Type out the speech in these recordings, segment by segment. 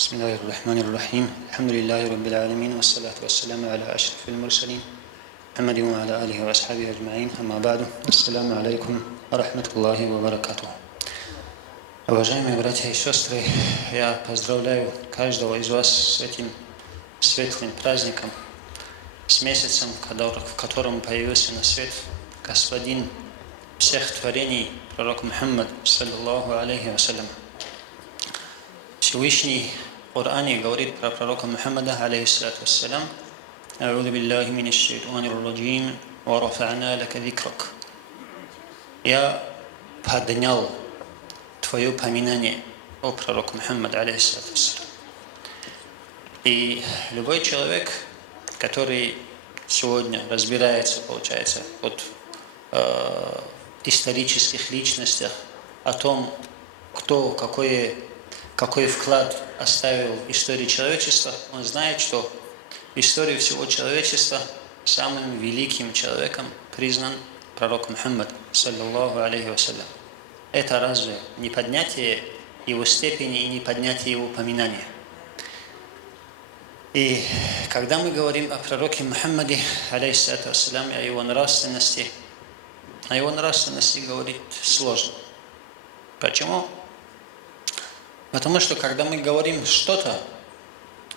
بسم الله الرحمن الرحيم الحمد لله رب العالمين والصلاة والسلام على أشرف المرسلين محمد وعلى آله وأصحابه أجمعين أما بعد السلام عليكم ورحمة الله وبركاته. Уважаемые братья и сестры, я поздравляю каждого из вас с этим светлым праздником, с месяцем, в котором появился на свет Господин всех творений, пророк Мухаммад, саллаллаху алейхи вассалям. Всевышний в Коране говорит про пророка Мухаммада, алейхиссалату вассалям: «А'уду биллахи минаш шайтанир раджим, ва рафа'на лака дикрак». Я поднял твое поминание, о пророк Мухаммад, алейхиссалату вассалям. И любой человек, который сегодня разбирается, получается, от исторических личностях, о том, кто какой вклад оставил в истории человечества, он знает, что в истории всего человечества самым великим человеком признан пророк Мухаммад, саллаллаху алейхи вассалям. Это разве не поднятие его степени и не поднятие его поминания? И когда мы говорим о пророке Мухаммаде, алейхиссалату вассалям, о его нравственности говорить сложно. Почему? Потому что когда мы говорим что-то,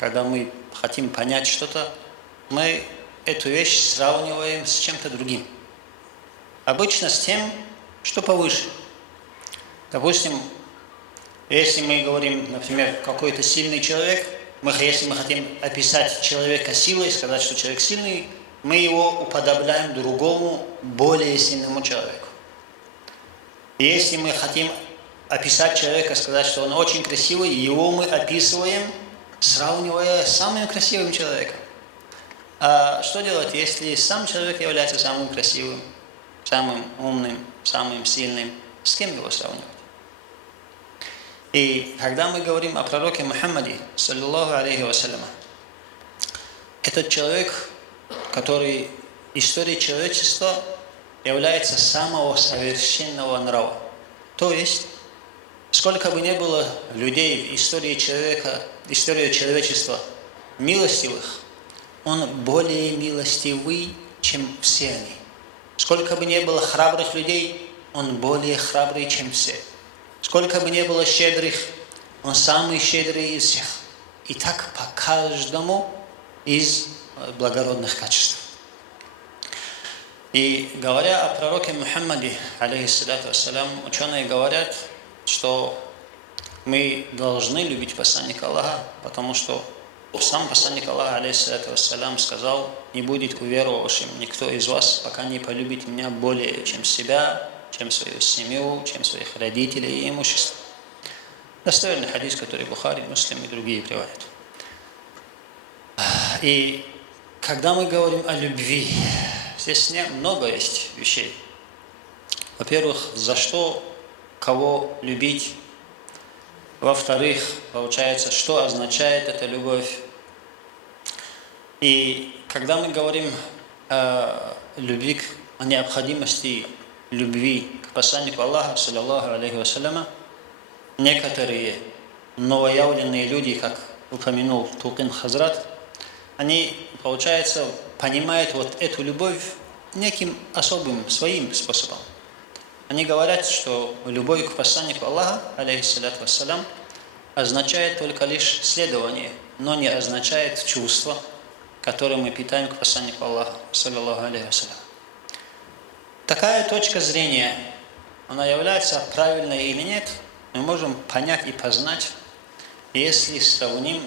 когда мы хотим понять что-то, мы эту вещь сравниваем с чем-то другим. Обычно с тем, что повыше. Допустим, если мы говорим, например, какой-то сильный человек, если мы хотим описать человека силой, сказать, что человек сильный, мы его уподобляем другому, более сильному человеку. И если мы хотим описать человека, сказать, что он очень красивый, его мы описываем, сравнивая с самым красивым человеком. А что делать, если сам человек является самым красивым, самым умным, самым сильным? С кем его сравнивать? И когда мы говорим о пророке Мухаммаде, саллаллаху алейхи вассалям, этот человек, который в истории человечества является самого совершенного нрава. То есть, сколько бы ни было людей в истории человечества милостивых, он более милостивый, чем все они. Сколько бы ни было храбрых людей, он более храбрый, чем все. Сколько бы ни было щедрых, он самый щедрый из всех. И так по каждому из благородных качеств. И говоря о пророке Мухаммаде, алейхиссалату вассалям, ученые говорят, что мы должны любить посланника Аллаха, потому что сам посланник Аллаха, алейхиссалату вассалям, сказал: не будет уверовавшим никто из вас, пока не полюбит меня более, чем себя, чем свою семью, чем своих родителей и имущество. Достоверный хадис, который Бухари, Муслим и другие приводят. И когда мы говорим о любви, здесь много есть вещей. Во-первых, за что кого любить. Во-вторых, получается, что означает эта любовь. И когда мы говорим о любви, о необходимости любви к посланнику Аллаха, саллаллаху алейхи вассаляма, некоторые новоявленные люди, как упомянул Тулкин Хазрат, они, получается, понимают вот эту любовь неким особым своим способом. Они говорят, что любовь к посланнику Аллаха, алейхиссалату вассалям, означает только лишь следование, но не означает чувство, которое мы питаем к посланнику Аллаха, саллаллаху алейхи вассалям. Такая точка зрения, она является правильной или нет, мы можем понять и познать, если сравним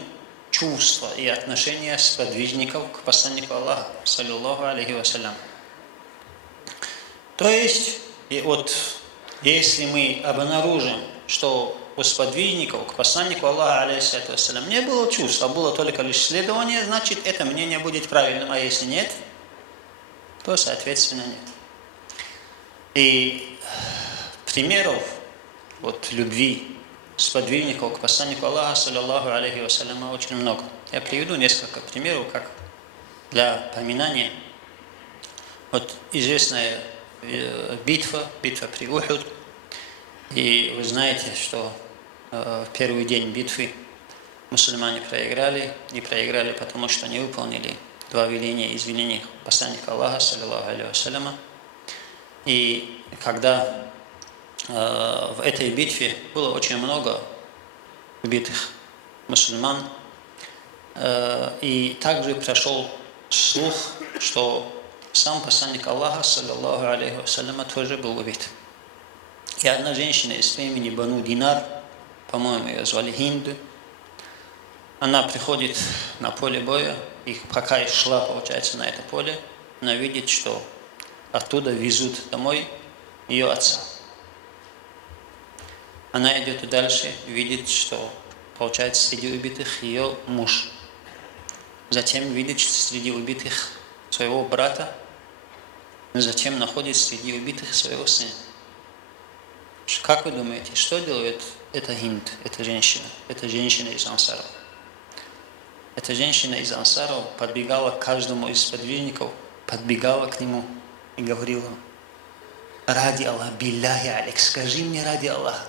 чувства и отношения сподвижников к посланнику Аллаха, саллаллаху алейхи вассалям. То есть, и вот если мы обнаружим, что у сподвижников к посланнику Аллаха, алейхиссалату вассалям, не было чувств, а было только лишь следование, значит, это мнение будет правильным, а если нет, то, соответственно, нет. И примеров вот любви сподвижников к посланнику Аллаха, саллаллаху алейхи вассалям, очень много. Я приведу несколько примеров, как для поминания. Вот известная битва при Ухуд. И вы знаете, что в первый день битвы мусульмане проиграли, и проиграли потому, что не выполнили два веления из велений посланника Аллаха, саллиллаху алейхи вассаляма. И когда в этой битве было очень много убитых мусульман, и также прошел слух, что сам посланник Аллаха, саллиллаху алейхи вассаляма, тоже был убит. И одна женщина из племени Бану Динар, по-моему, ее звали Хинду, она приходит на поле боя, и пока шла, получается, на это поле, она видит, что оттуда везут домой ее отца. Она идет и дальше, видит, что, получается, среди убитых ее муж. Затем видит, что среди убитых своего брата, затем находит среди убитых своего сына. Как вы думаете, что делает эта Хинд, эта женщина из Ансаров? Эта женщина из Ансаров подбегала к каждому из сподвижников, подбегала к нему и говорила: ради Аллаха, билляхи алейк, скажи мне ради Аллаха,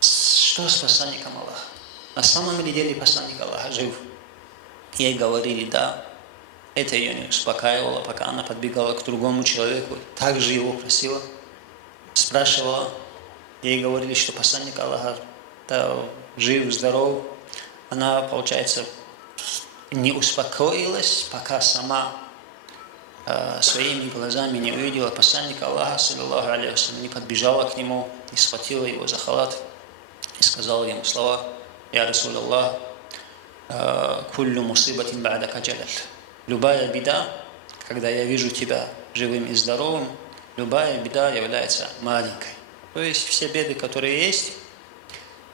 что с посланником Аллаха? На самом деле посланник Аллаха жив? Ей говорили да. Это ее не успокаивало, пока она подбегала к другому человеку, также его просила, спрашивала. Ей говорили, что посланник Аллаха жив, здоров. Она, получается, не успокоилась, пока сама своими глазами не увидела посланника Аллаха, саллиллаху алейхи вассалям, не подбежала к нему, не схватила его за халат и сказала ему слова: «Я Расул Аллах, куллю мусибатин ба'дака джалат». Любая беда, когда я вижу тебя живым и здоровым, любая беда является маленькой. То есть все беды, которые есть,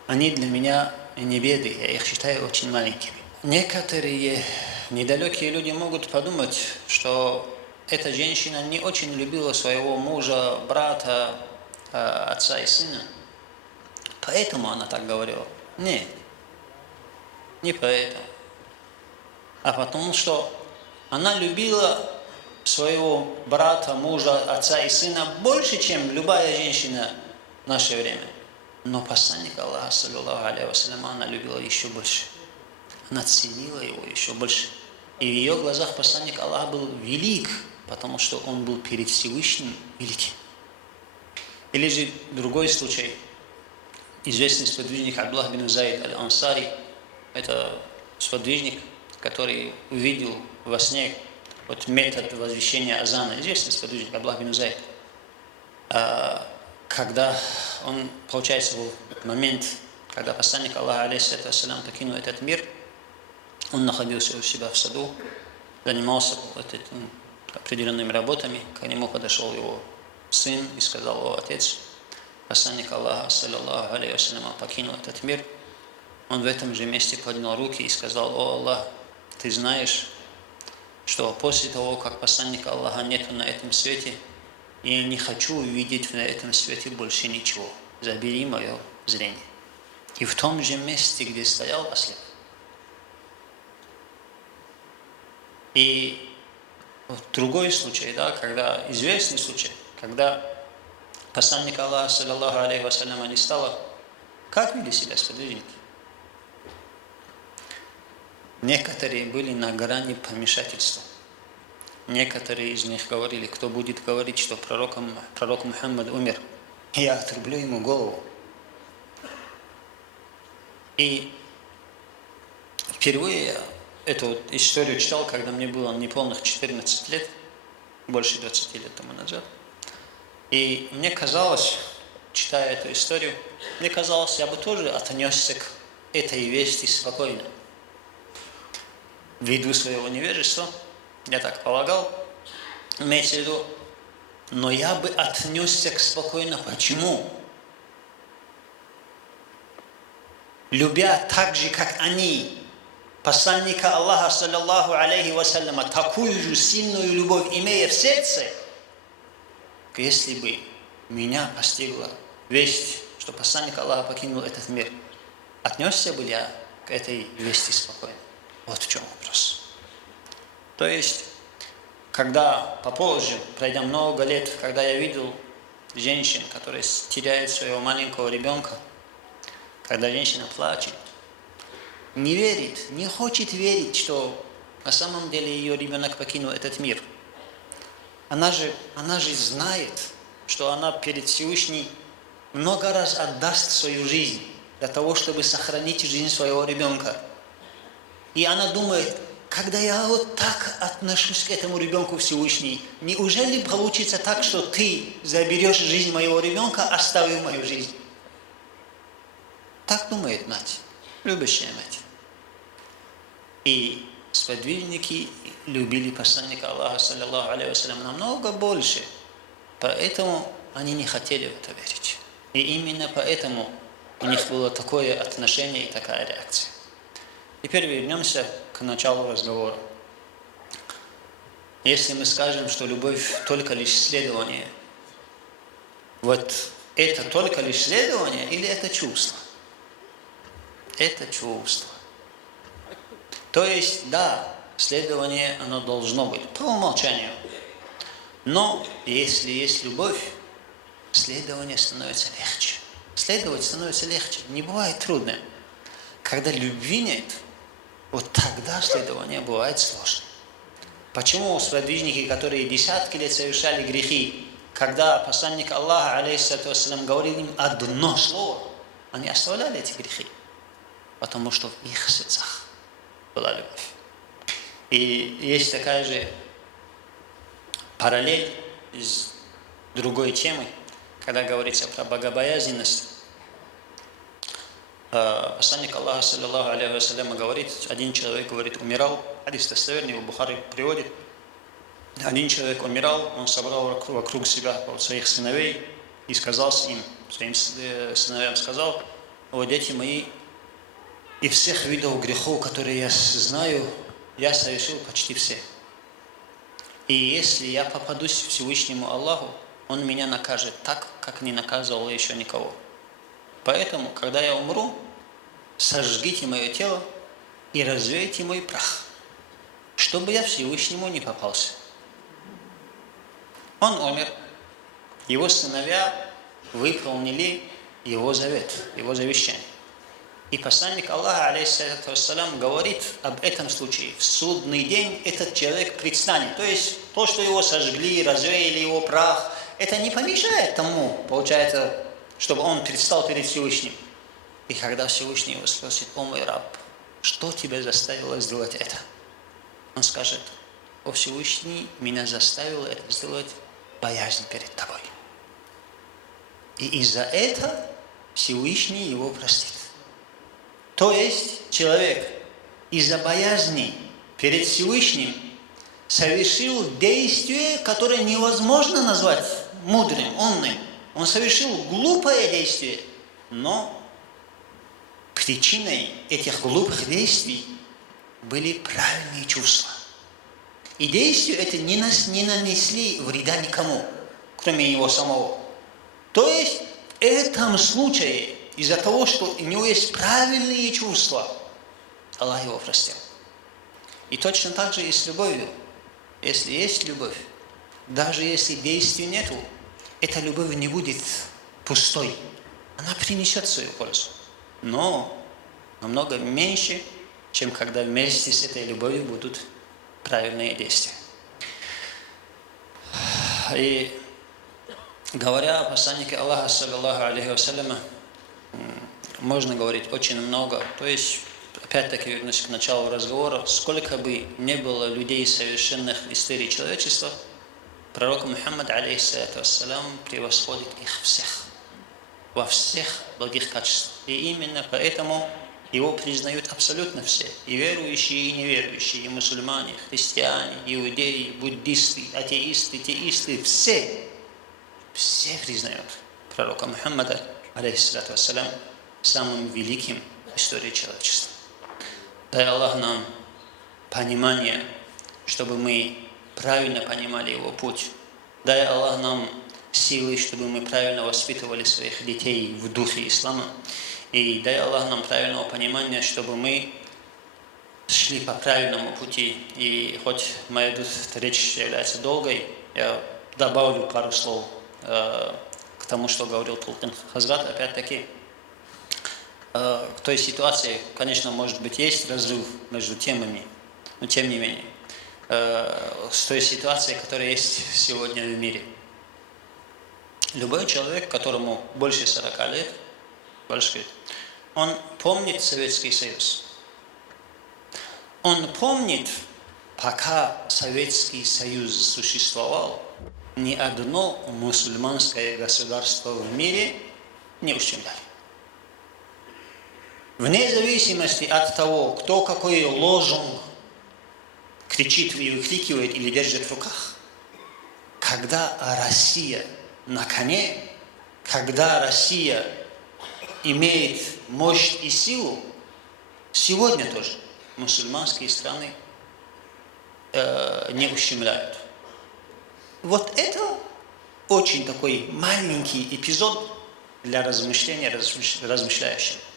они для меня не беды, я их считаю очень маленькими. Некоторые недалекие люди могут подумать, что эта женщина не очень любила своего мужа, брата, отца и сына, поэтому она так говорила. Нет, не поэтому, а потому что она любила своего брата, мужа, отца и сына больше, чем любая женщина в наше время. Но посланник Аллаха, саллиллаху алейхи вассалям, она любила еще больше. Она ценила его еще больше. И в ее глазах посланник Аллаха был велик, потому что он был перед Всевышним великим. Или же другой случай. Известный сподвижник Абдуллах бин Зайд аль-Ансари, это сподвижник, который увидел во сне метод возвещения азана. Известный сподвижник Абдуллах бин Зайд. Когда он, получается, в момент, когда посланник Аллаха, алейхиссалату вассалям, покинул этот мир, он находился у себя в саду, занимался определенными работами. К нему подошел его сын и сказал: «О, отец, посланник Аллаха, саллиллаху алейхи вассалям, покинул этот мир». Он в этом же месте поднял руки и сказал: «О Аллах, ты знаешь, что после того, как посланника Аллаха нету на этом свете, я не хочу увидеть на этом свете больше ничего. Забери мое зрение». И в том же месте, где стоял, ослеп. И другой случай, когда известный случай, когда посланник Аллаха, саллиллаху алейхи вассалям, не стало, как вели себя сподвижники? Некоторые были на грани помешательства. Некоторые из них говорили: кто будет говорить, что пророк Мухаммад умер, я отрублю ему голову. И впервые я эту историю читал, когда мне было неполных 14 лет, больше 20 лет тому назад. И мне казалось, читая эту историю, я бы тоже отнесся к этой вести спокойно. Ввиду своего невежества, я так полагал, имеется в виду, но я бы отнесся к спокойно. Почему? Любя так же, как они, посланника Аллаха, саллиллаху алейхи вассаляма, такую же сильную любовь имея в сердце, если бы меня постигла весть, что посланник Аллаха покинул этот мир, отнесся бы я к этой вести спокойно? Вот в чем вопрос. То есть, когда попозже, пройдя много лет, когда я видел женщин, которые теряют своего маленького ребенка, когда женщина плачет, не верит, не хочет верить, что на самом деле ее ребенок покинул этот мир. Она же знает, что она перед Всевышним много раз отдаст свою жизнь для того, чтобы сохранить жизнь своего ребенка. И она думает, когда я вот так отношусь к этому ребенку Всевышний, неужели получится так, что ты заберешь жизнь моего ребенка, оставив мою жизнь? Так думает мать, любящая мать. И сподвижники любили посланника Аллаха, саллаллаху алейхи вассалям, намного больше. Поэтому они не хотели в это верить. И именно поэтому у них было такое отношение и такая реакция. Теперь вернемся к началу разговора. Если мы скажем, что любовь только лишь следование, вот это только лишь следование или это чувство? Это чувство. То есть, да, следование оно должно быть по умолчанию. Но если есть любовь, следование становится легче. Следовать становится легче. Не бывает трудно. Когда любви нет, вот тогда следование бывает сложно. Почему сподвижники, которые десятки лет совершали грехи, когда посланник Аллаха, алейхиссалату вассалям, говорил им одно слово, они оставляли эти грехи? Потому что в их сердцах была любовь. И есть такая же параллель из другой темы, когда говорится про богобоязненность. Посланник Аллаха, саллаллаху алейхи вассалям, говорит, один человек, говорит, умирал, хадис достоверный, у Бухари приводит, один человек умирал, он собрал вокруг себя своих сыновей и сказал им, своим сыновьям сказал: «О, дети мои, и всех видов грехов, которые я знаю, я совершил почти все. И если я попадусь Всевышнему Аллаху, Он меня накажет так, как не наказывал еще никого. Поэтому, когда я умру, сожгите мое тело и развейте мой прах, чтобы я Всевышнему не попался». Он умер. Его сыновья выполнили его завет, его завещание. И посланник Аллаха, алейхиссалату вассалям, говорит об этом случае. В судный день этот человек предстанет. То есть то, что его сожгли, развеяли его прах, это не помешает тому, получается, чтобы он предстал перед Всевышним. И когда Всевышний его спросит: «О мой раб, что тебя заставило сделать это?» Он скажет: «О Всевышний, меня заставило это сделать боязнь перед тобой». И из-за этого Всевышний его простит. То есть человек из-за боязни перед Всевышним совершил действие, которое невозможно назвать мудрым, умным. Он совершил глупое действие, но причиной этих глупых действий были правильные чувства. И действия эти не нанесли вреда никому, кроме его самого. То есть в этом случае, из-за того, что у него есть правильные чувства, Аллах его простил. И точно так же и с любовью. Если есть любовь, даже если действий нету, эта любовь не будет пустой. Она принесет свою пользу. Но намного меньше, чем когда вместе с этой любовью будут правильные действия. И говоря о посланнике Аллаха, саллаллаху алейхи вассаляма, можно говорить очень много. То есть, опять-таки, вернусь к началу разговора, сколько бы не было людей совершенных в истории человечества, пророк Мухаммад, алейхиссалату вассалям, превосходит их всех, во всех благих качествах. И именно поэтому его признают абсолютно все, и верующие, и неверующие, и мусульмане, и христиане, иудеи, буддисты, атеисты, теисты, все признают пророка Мухаммада, алейхиссалату вассалям, самым великим в истории человечества. Дай Аллах нам понимание, чтобы мы правильно понимали его путь. Дай Аллах нам силы, чтобы мы правильно воспитывали своих детей в духе ислама. И дай Аллах нам правильного понимания, чтобы мы шли по правильному пути. И хоть моя речь является долгой, я добавлю пару слов к тому, что говорил Тулкин Хазрат. Опять-таки, к той ситуации, конечно, может быть, есть разрыв между темами, но тем не менее, с той ситуацией, которая есть сегодня в мире. Любой человек, которому больше 40 лет, он помнит Советский Союз. Он помнит, пока Советский Союз существовал, ни одно мусульманское государство в мире не ущемляли. Вне зависимости от того, кто какой лозунг кричит и выкрикивает или держит в руках, когда Россия на коне, когда Россия имеет мощь и силу, сегодня тоже мусульманские страны не ущемляют. Вот это очень такой маленький эпизод для размышления размышляющих.